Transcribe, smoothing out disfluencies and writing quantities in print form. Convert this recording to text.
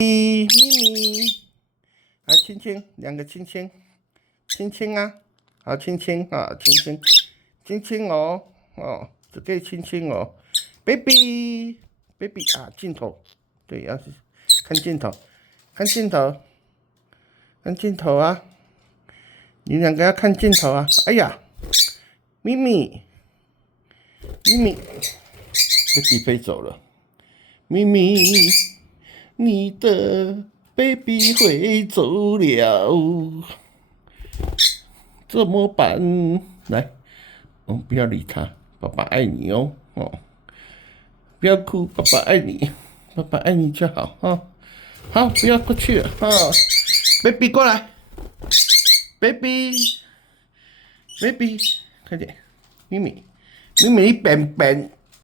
咪咪，啊，亲亲，两个亲亲，亲亲啊，好亲亲啊，亲亲，亲亲哦，哦，只可以亲亲哦，baby 啊，镜头，对，要是看镜头，看镜头，看镜头啊，你两个要看镜头啊，哎呀，咪咪，baby 飞走了，咪咪。你的 baby 会走了，怎么办？来，不要理他，爸爸爱你哦，不要哭，爸爸爱你，爸爸爱你就好啊。好，不要过去了啊，baby 过来，baby，快点，咪咪，你笨笨。